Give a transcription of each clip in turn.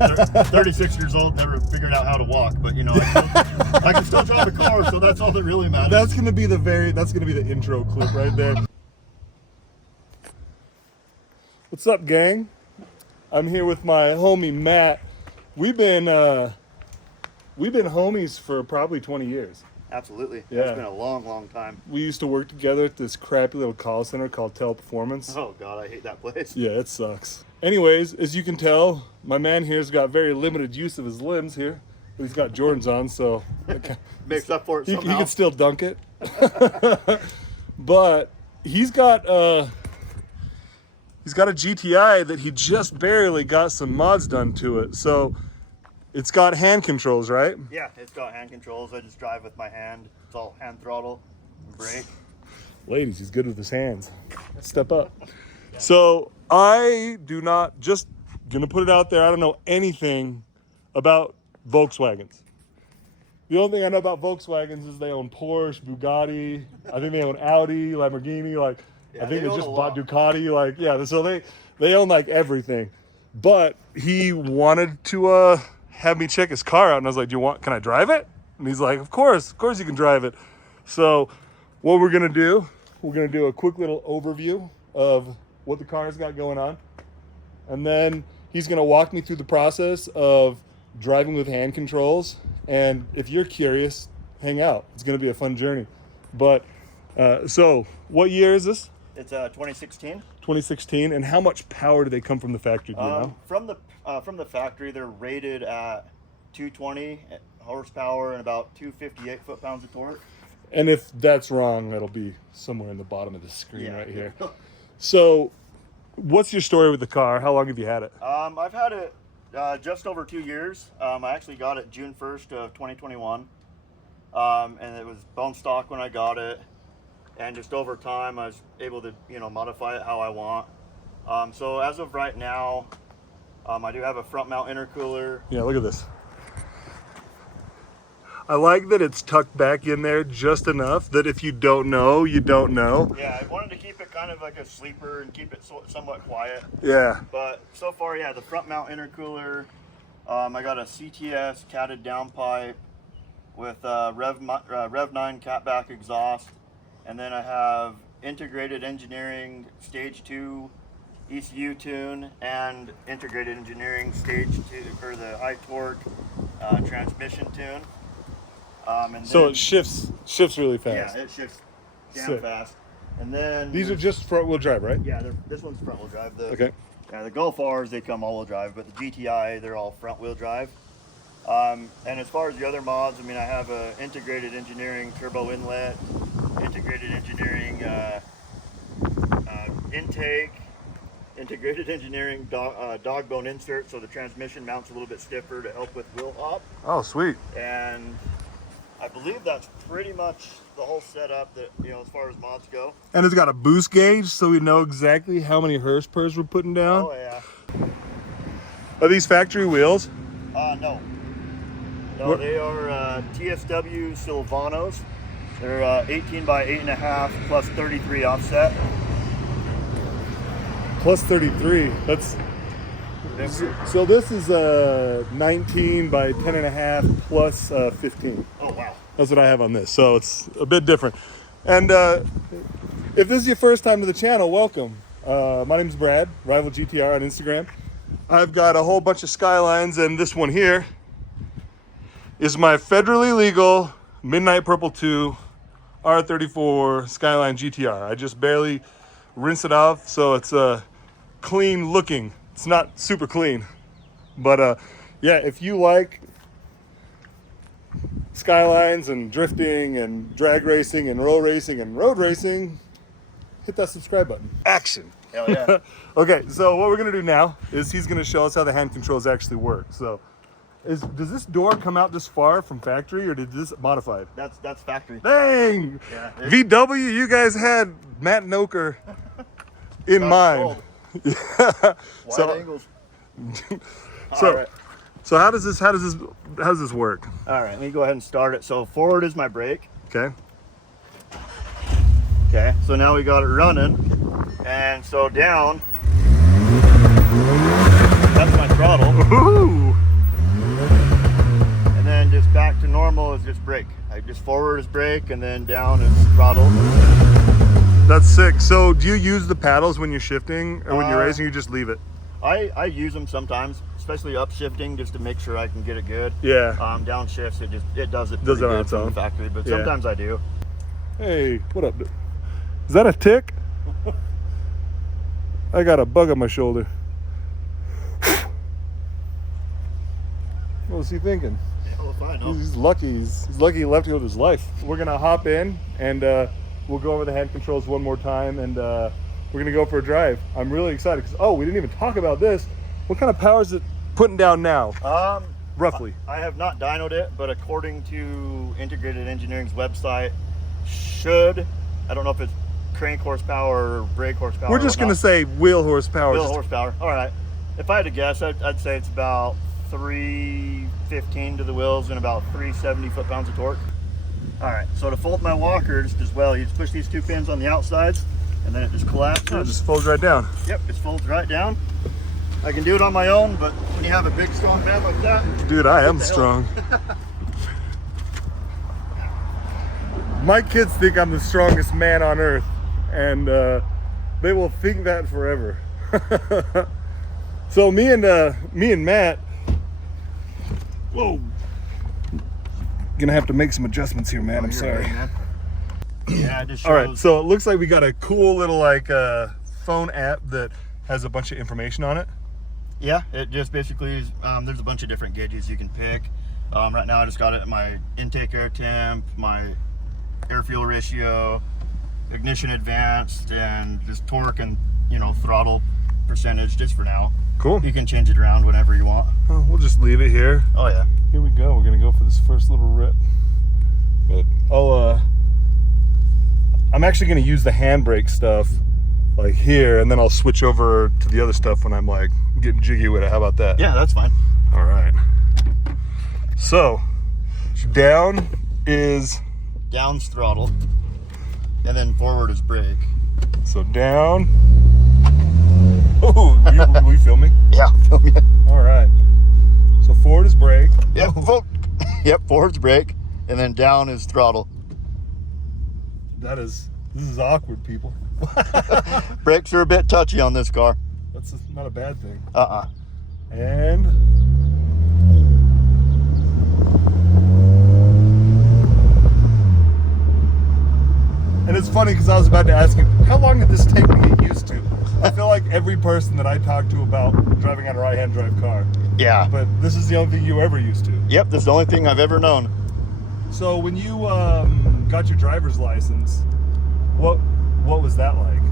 36 years old, never figured out how to walk, but you know, I can still drive a car, so that's all that really matters. That's gonna be the intro clip right there. What's up, gang? I'm here with my homie Matt. We've been homies for probably 20 years. Absolutely. Yeah. It's been a long, long time. We used to work together at this crappy little call center called Teleperformance. Oh God, I hate that place. Yeah, it sucks. Anyways, as you can tell, my man here's got very limited use of his limbs here. But he's got Jordans on, so Makes up for it he somehow. can still dunk it. But he's got a GTI that he just barely got some mods done to it. So it's got hand controls, right? Yeah, it's got hand controls. I just drive with my hand. It's all hand throttle, brake. Ladies, he's good with his hands. Step up. So I do not, just gonna put it out there, I don't know anything about Volkswagens. The only thing I know about Volkswagens is they own Porsche, Bugatti, I think they own Audi, Lamborghini, like, Yeah, I think they own just a bought lot. Ducati, like, yeah, so they own like everything. But he wanted to have me check his car out, and I was like, can I drive it? And he's like, of course you can drive it. So what we're gonna do a quick little overview of what the car's got going on. And then he's gonna walk me through the process of driving with hand controls. And if you're curious, hang out. It's gonna be a fun journey. But so what year is this? It's 2016. 2016. And how much power do they come from the factory, do you know? From the factory, they're rated at 220 horsepower and about 258 foot-pounds of torque. And if that's wrong, that'll be somewhere in the bottom of the screen Yeah. right here. So what's your story with the car? How long have you had it? I've had it just over 2 years. I actually got it June 1st of 2021. And it was bone stock when I got it. And just over time, I was able to, modify it how I want. So as of right now, I do have a front mount intercooler. Yeah, look at this. I like that it's tucked back in there just enough that if you don't know, you don't know. Yeah, I wanted to keep it kind of like a sleeper and keep it somewhat quiet. Yeah. But so far, yeah, the front mount intercooler. I got a CTS catted downpipe with Rev 9 catback exhaust. And then I have integrated engineering stage 2 ECU tune and integrated engineering stage 2 for the high torque transmission tune. And So then, it shifts really fast. yeah, it shifts damn Sick. fast. And then These are just front wheel drive, right? yeah, this one's front wheel drive. Okay. Yeah, the Golf R's, they come all wheel drive, but the GTI, they're all front wheel drive. And as far as the other mods, I mean, I have a integrated engineering turbo inlet, integrated engineering intake, integrated engineering dog bone insert, so the transmission mounts a little bit stiffer to help with wheel hop. Oh, sweet. And I believe that's pretty much the whole setup that, as far as mods go. And it's got a boost gauge, so we know exactly how many horsepower we're putting down. Oh, yeah. Are these factory wheels? No. No, What? they are TSW Silvanos. They're 18 by 8.5 plus 33 offset. Plus 33. That's so this is a 19 by 10.5 plus 15. Oh, wow. That's what I have on this. So it's a bit different. And if this is your first time to the channel, welcome. My name's Brad, Rival GTR on Instagram. I've got a whole bunch of Skylines, and this one here is my federally legal Midnight Purple 2 R34 Skyline GTR. I just barely rinse it off, so it's clean looking. It's not super clean, but yeah, if you like Skylines and drifting and drag racing and road racing, hit that subscribe button. Action. Hell yeah. Okay, so what we're gonna do now is he's gonna show us how the hand controls actually work. So does this door come out this far from factory, or did this modified? That's factory. Dang! Yeah, VW, you guys had Matt Noker in mind. Wide So- angles. So, All right. so how does this work? All right, let me go ahead and start it. So forward is my brake. Okay. Okay, so now we got it running. And so down, that's my throttle. Ooh. back to normal is just brake. Like just forward is brake and then down is throttle. That's sick. So do you use the paddles when you're shifting or when you're racing, you just leave it? I use them sometimes, especially upshifting, just to make sure I can get it good. Yeah. Downshifts, it does it Does it on good its from own. the factory, but Yeah. sometimes I do. Hey, what up? Is that a tick? I got a bug on my shoulder. What was he thinking? Yeah, well, fine. No. He's lucky. He's lucky he left you with his life. We're gonna hop in and we'll go over the hand controls one more time, and we're gonna go for a drive. I'm really excited because we didn't even talk about this. What kind of power is it putting down now? Roughly. I have not dynoed it, but according to Integrated Engineering's website, I don't know if it's crank horsepower or brake horsepower. We're just gonna say wheel horsepower. Wheel horsepower. All right. If I had to guess, I'd say it's about 315 to the wheels and about 370 foot-pounds of torque. All right, so to fold my walker just as well, you just push these two pins on the outsides and then it just collapses. It just folds right down. Yep, it folds right down. I can do it on my own, but when you have a big, strong man like that. Dude, I am strong. My kids think I'm the strongest man on earth, and they will think that forever. So me and Matt, whoa, gonna have to make some adjustments here, man. I'm sorry. Right, man. Yeah, it just shows. All right, so it looks like we got a cool little like phone app that has a bunch of information on it. Yeah, it just basically is, there's a bunch of different gauges you can pick. Right now I just got it my intake air temp, my air fuel ratio, ignition advanced, and just torque and throttle percentage just for now. Cool. You can change it around whenever you want. Oh, we'll just leave it here. Oh yeah. Here we go. We're gonna go for this first little rip. But I'm actually gonna use the handbrake stuff like here, and then I'll switch over to the other stuff when I'm like getting jiggy with it. How about that? Yeah, that's fine. All right. So down is Down's throttle, and then forward is brake. so down. Oh, will you film me? Yeah, film you. All right. So forward is brake. Yep, yep, forward's brake, and then down is throttle. This is awkward, people. Brakes are a bit touchy on this car. That's not a bad thing. And it's funny because I was about to ask him, how long did this take to get used to? I feel like every person that I talk to about driving on a right-hand drive car. yeah. But this is the only thing you were ever used to. Yep, this is the only thing I've ever known. So when you got your driver's license, what was that like?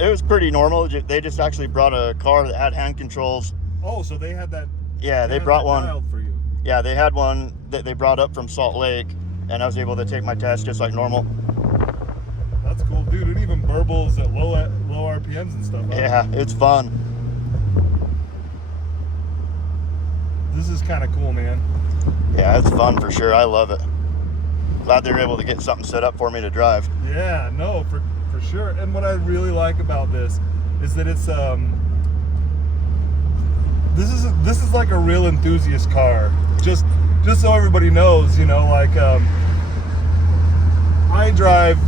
It was pretty normal. They just actually brought a car that had hand controls. Oh, so they had that. Yeah, they had brought that one. dialed for you. Yeah, they had one that they brought up from Salt Lake, and I was able to take my test just like normal. That's cool, dude. It even burbles at low RPMs and stuff. Huh? Yeah, it's fun. This is kind of cool, man. Yeah, it's fun for sure. I love it. Glad they were able to get something set up for me to drive. Yeah, no, for sure. And what I really like about this is that it's this is like a real enthusiast car. Just so everybody knows, like I drive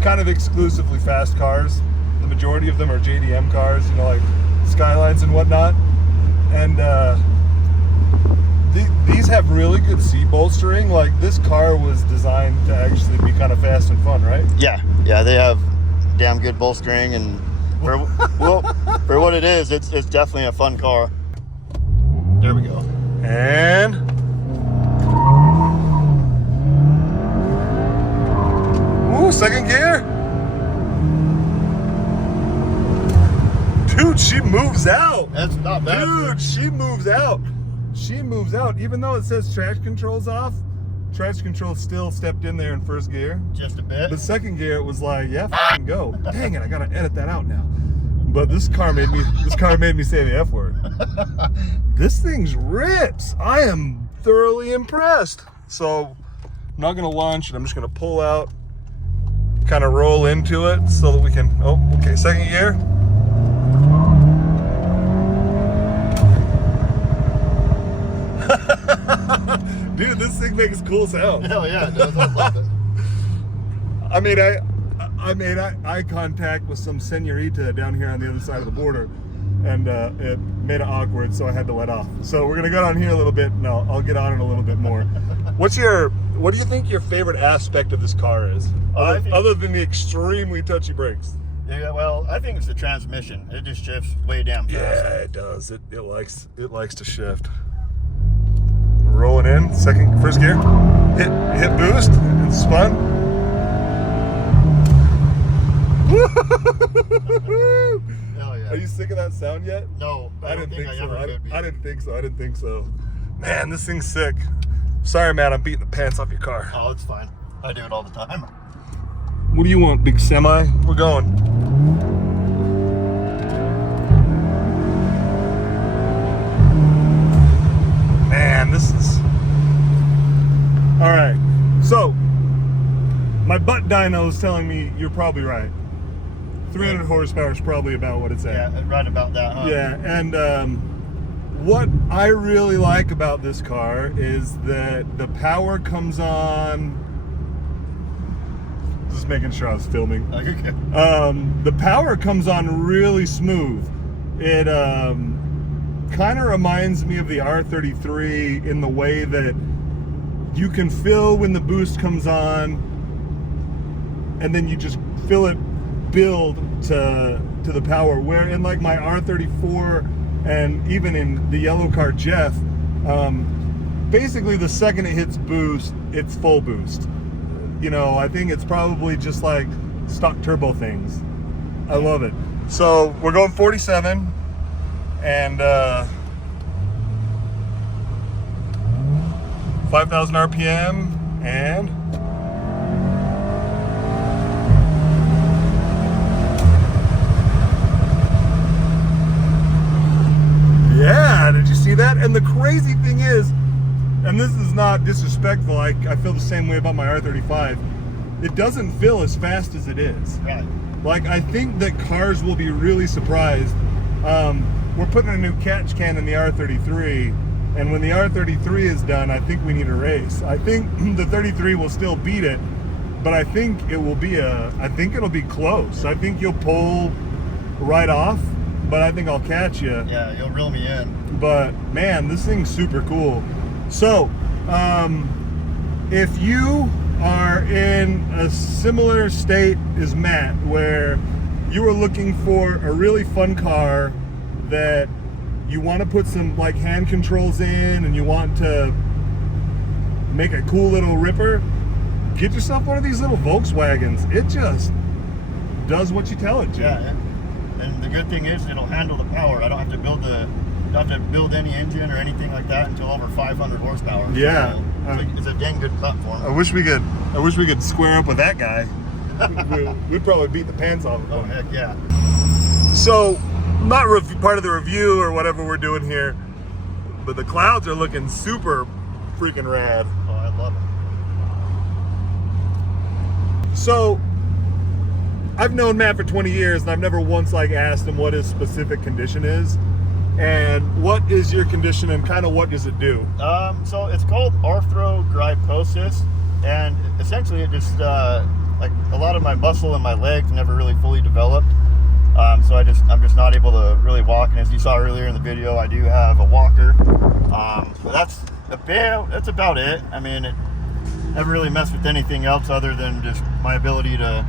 kind of exclusively fast cars. The majority of them are JDM cars, like Skylines and whatnot. And these have really good seat bolstering. Like this car was designed to actually be kind of fast and fun, right? Yeah, they have damn good bolstering, and for what it is, it's definitely a fun car. There we go. And ooh, second gear. Dude, she moves out. That's not bad. Dude, she moves out. She moves out. Even though it says traction control's off, traction control still stepped in there in first gear. Just a bit. The second gear, it was like, yeah, fucking go. Dang it, I gotta edit that out now. But this car made me say the F word. This thing's rips. I am thoroughly impressed. So I'm not gonna launch it. I'm just gonna pull out, kind of roll into it so that we can, oh, okay, second gear. Dude, this thing makes cool sound. Hell yeah, it does. I love it. I made eye contact with some senorita down here on the other side of the border, and it made it awkward, so I had to let off. So we're gonna go down here a little bit, and I'll get on it a little bit more. What do you think your favorite aspect of this car is, other than the extremely touchy brakes? Yeah, well, I think it's the transmission. It just shifts way damn fast. Yeah, it does. It likes to shift. Rolling in, first gear, hit boost, and spun. Hell yeah. Are you sick of that sound yet? No, I didn't think I ever could be. I didn't think so. Man, this thing's sick. Sorry, man, I'm beating the pants off your car. Oh, it's fine. I do it all the time. What do you want, big semi? We're going. Man, this is... All right, so my butt dyno is telling me you're probably right. 300 horsepower is probably about what it's at. Yeah, right about that, huh? Yeah, and what I really like about this car is that the power comes on. Just making sure I was filming. Okay. The power comes on really smooth. It kind of reminds me of the R33 in the way that you can feel when the boost comes on, and then you just feel it build to the power. Where in like my R34 and even in the yellow car Jeff, basically the second it hits boost, it's full boost. You know, I think it's probably just like stock turbo things. I love it. So we're going 47 and 5,000 RPM and yeah, did you see that? And the crazy thing is, and this is not disrespectful, I feel the same way about my R35, it doesn't feel as fast as it is. Right. Like, I think that cars will be really surprised. We're putting a new catch can in the R33, and when the R33 is done, I think we need a race. I think the 33 will still beat it, but I think it'll be close. I think you'll pull right off, but I think I'll catch you. Yeah, you'll reel me in. But man, this thing's super cool. So, if you are in a similar state as Matt, where you are looking for a really fun car that you want to put some like hand controls in and you want to make a cool little ripper, get yourself one of these little Volkswagens. It just does what you tell it to. Yeah, and the good thing is it'll handle the power. I don't have to build any engine or anything like that until over 500 horsepower. Yeah, so it's a dang good platform. I wish we could square up with that guy. We'd probably beat the pants off of him. Oh heck yeah! So, not part of the review or whatever we're doing here, but the clouds are looking super freaking rad. Oh, I love it. So, I've known Matt for 20 years, and I've never once like asked him what his specific condition is. And what is your condition, and kind of what does it do? So it's called arthrogryposis, and essentially it just like a lot of my muscle in my legs never really fully developed. So I'm just not able to really walk. And as you saw earlier in the video, I do have a walker. So that's about it. I mean, it never really messed with anything else other than just my ability to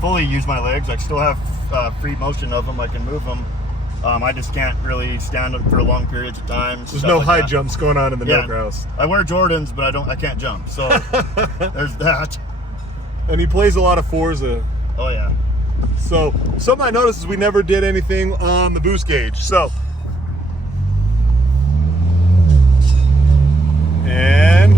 fully use my legs. I still have free motion of them. I can move them. I just can't really stand them for long periods of time. There's no high jumps going on in the milk house. I wear Jordans, but I can't jump. So there's that. And he plays a lot of Forza. Oh yeah. So something I noticed is we never did anything on the boost gauge. So, and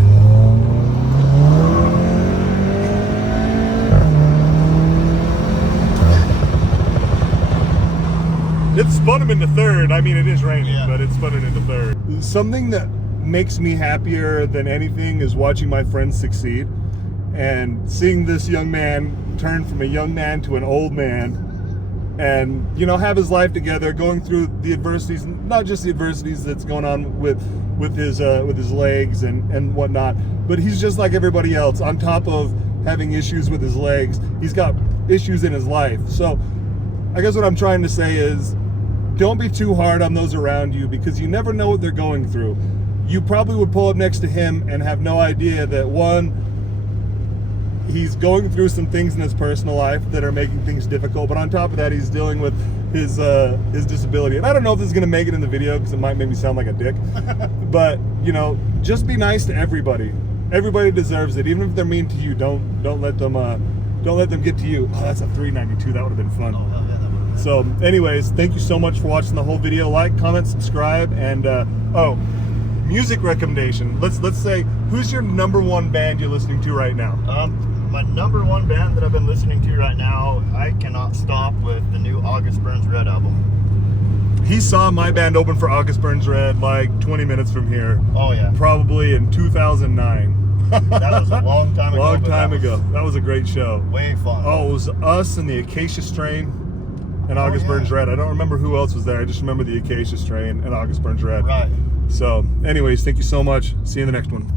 it spun him into third. I mean, it is raining, but it spun it into third. Something that makes me happier than anything is watching my friends succeed and seeing this young man turn from a young man to an old man and, you know, have his life together, going through the adversities, not just the adversities that's going on with with his legs and whatnot. But he's just like everybody else. On top of having issues with his legs, he's got issues in his life. So I guess what I'm trying to say is, don't be too hard on those around you, because you never know what they're going through. You probably would pull up next to him and have no idea that, one, he's going through some things in his personal life that are making things difficult, but on top of that, he's dealing with his disability. And I don't know if this is gonna make it in the video, because it might make me sound like a dick. But you know, just be nice to everybody. Everybody deserves it. Even if they're mean to you, don't let them get to you. Oh, that's a 392. That would have been fun. Oh, hell yeah, that would've been. So anyways, thank you so much for watching the whole video. Like, comment, subscribe, and oh, music recommendation. Let's say, who's your #1 band you're listening to right now? My #1 band that I've been listening to right now, I cannot stop with the new August Burns Red album. He saw my band open for August Burns Red like 20 minutes from here. Oh yeah. Probably in 2009. That was a long time ago. Long time ago. That was a great show. Way fun. Oh, it was us and the Acacia Strain and August Burns Red. I don't remember who else was there. I just remember the Acacia Strain and August Burns Red. Right. So anyways, thank you so much. See you in the next one.